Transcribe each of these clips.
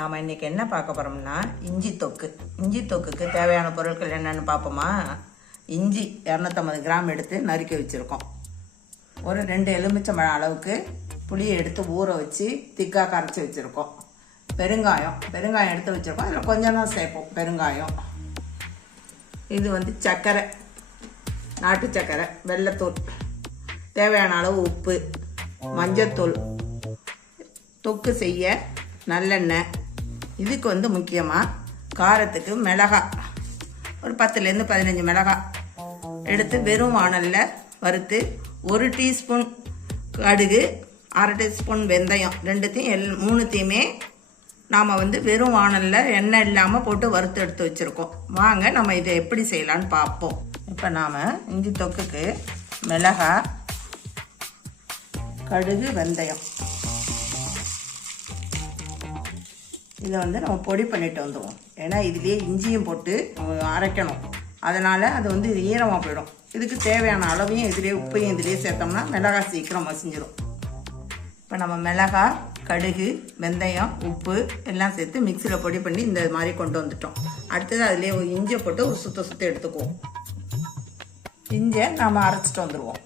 நாம் இன்னைக்கு என்ன பார்க்க போகிறோம்னா இஞ்சி தொக்கு. இஞ்சி தொக்குக்கு தேவையான பொருட்கள் என்னென்னு பார்ப்போமா? இஞ்சி இரநூத்தம்பது கிராம் எடுத்து நறுக்கி வச்சுருக்கோம். ஒரு ரெண்டு எலுமிச்சம்பழம் அளவுக்கு புளியை எடுத்து ஊற வச்சு திக்காக கரைச்சி வச்சுருக்கோம். பெருங்காயம். பெருங்காயம் எடுத்து வச்சுருக்கோம். அதில் கொஞ்சம் தான் சேர்ப்போம். பெருங்காயம். இது வந்து சர்க்கரை நாட்டு சர்க்கரை வெள்ளைத்தூள். தேவையான அளவு உப்பு. மஞ்சத்தூள். தொக்கு செய்ய நல்லெண்ணெய். இதுக்கு வந்து முக்கியமாக காரத்துக்கு மிளகாய் ஒரு பத்துலேருந்து பதினஞ்சு மிளகாய் எடுத்து வெறும் வாணலில் வறுத்து ஒரு டீஸ்பூன் கடுகு அரை டீஸ்பூன் வெந்தயம். ரெண்டுத்தையும் எல் மூணுத்தையுமே நாம் வந்து வெறும் வாணலில் எண்ணெய் இல்லாமல் போட்டு வறுத்து எடுத்து வச்சுருக்கோம். வாங்க நம்ம இதை எப்படி செய்யலான்னு பார்ப்போம். இப்போ நாம் இஞ்சி தொக்குக்கு மிளகாய் கடுகு வெந்தயம். இதை வந்து நம்ம பொடி பண்ணிட்டு வந்துடுவோம். ஏன்னா இதுலேயே இஞ்சியும் போட்டு அரைக்கணும். அதனால் அது வந்து இது ஈரமாக போயிடும். இதுக்கு தேவையான அளவையும் இதுலேயே உப்பையும் இதுலேயே சேர்த்தோம்னா மிளகாய் சீக்கிரம் மசிஞ்சிடும் இப்போ நம்ம மிளகாய் கடுகு வெந்தயம் உப்பு எல்லாம் சேர்த்து மிக்சியில் பொடி பண்ணி இந்த மாதிரி கொண்டு வந்துட்டோம். அடுத்தது அதுலேயே ஒரு இஞ்சியை போட்டு ஒரு சுத்த சுத்த எடுத்துக்குவோம். இஞ்சியை நாம் அரைச்சிட்டு வந்துடுவோம்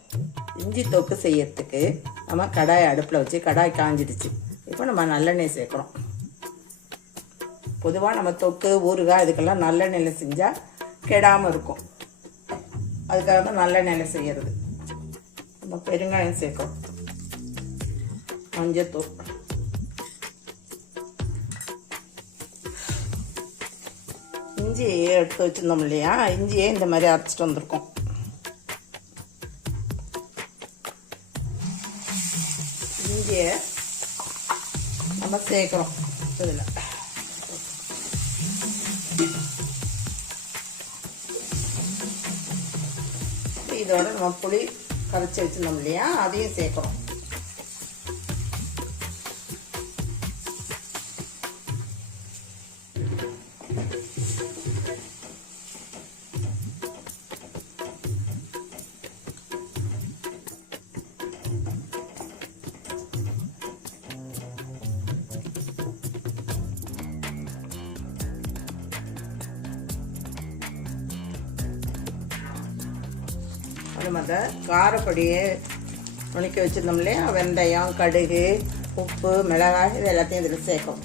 இஞ்சி தொக்கு செய்யறதுக்கு நம்ம கடாயை அடுப்பில் வச்சு கடாய் காஞ்சிடுச்சு. இப்போ நம்ம நல்லெண்ணெய் சேர்க்குறோம் பொதுவாக நம்ம தொக்கு ஊறுகாய் இதுக்கெல்லாம் நல்ல நிலை செஞ்சால் கெடாமல் இருக்கும். அதுக்காக தான் நல்ல நிலை செய்கிறது நம்ம பெருங்காயம் சேர்க்குறோம் மஞ்சத்தூள். இஞ்சியை எடுத்து வச்சுருந்தோம் இல்லையா? இஞ்சியே இந்த மாதிரி அரைச்சிட்டு வந்திருக்கோம். இஞ்சியை நம்ம சேர்க்குறோம் இதில். இதோட நம்ம புளி கரைச்சி வச்சிருந்தோம் இல்லையா? அதையும் சேர்க்குறோம் அது மாதிரி காரப்பொடியை நுணுக்கி வச்சுருந்தோம் இல்லையா? வெந்தயம் கடுகு உப்பு மிளகாய் இது எல்லாத்தையும் இதில் சேர்க்கும்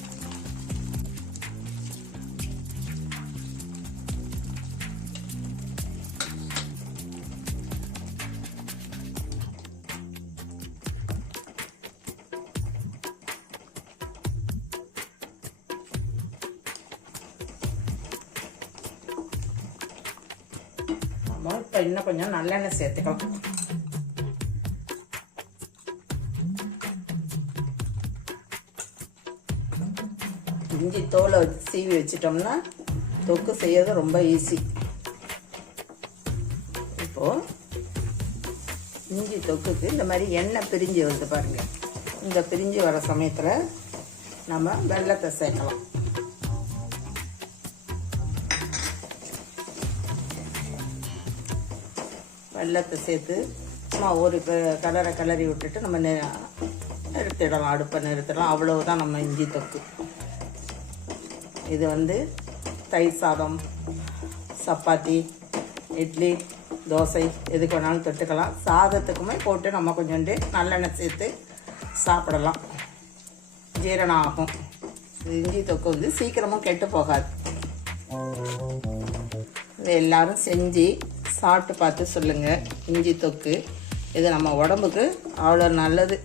இப்போ இன்னும் கொஞ்சம் நல்லெண்ணெய் சேர்த்துக்கலாம் இஞ்சி தோலை வச்சு சீவி வச்சிட்டோம்னா தொக்கு செய்யறது ரொம்ப ஈஸி இப்போ இஞ்சி தொக்குக்கு இந்த மாதிரி எண்ணெய் பிரிஞ்சு வருது பாருங்க. இந்த பிரிஞ்சு வர சமயத்தில் நம்ம வெள்ளத்தை சேர்க்கலாம். வெள்ளத்தை சேர்த்து சும்மா ஒரு க- கலரை கிளறி விட்டுட்டு நம்ம நெ- நிறுத்திடலாம். அடுப்பை நிறுத்திடலாம். அவ்வளவுதான் நம்ம இஞ்சி தொக்கு. இது வந்து தயிர் சாதம் சப்பாத்தி இட்லி தோசை எதுக்கு வேணாலும் தொட்டுக்கலாம். சாதத்துக்குமே போட்டு நம்ம கொஞ்சோண்டு நல்லெண்ணெய் சேர்த்து சாப்பிடலாம். ஜீரணம் ஆகும் இஞ்சி தொக்கு வந்து சீக்கிரமும் கெட்டு போகாது. இதை எல்லாரும் செஞ்சு சாப்பிட்டு பார்த்து சொல்லுங்கள் இஞ்சி தொக்கு. இது நம்ம உடம்புக்கு அவ்வளோ நல்லது.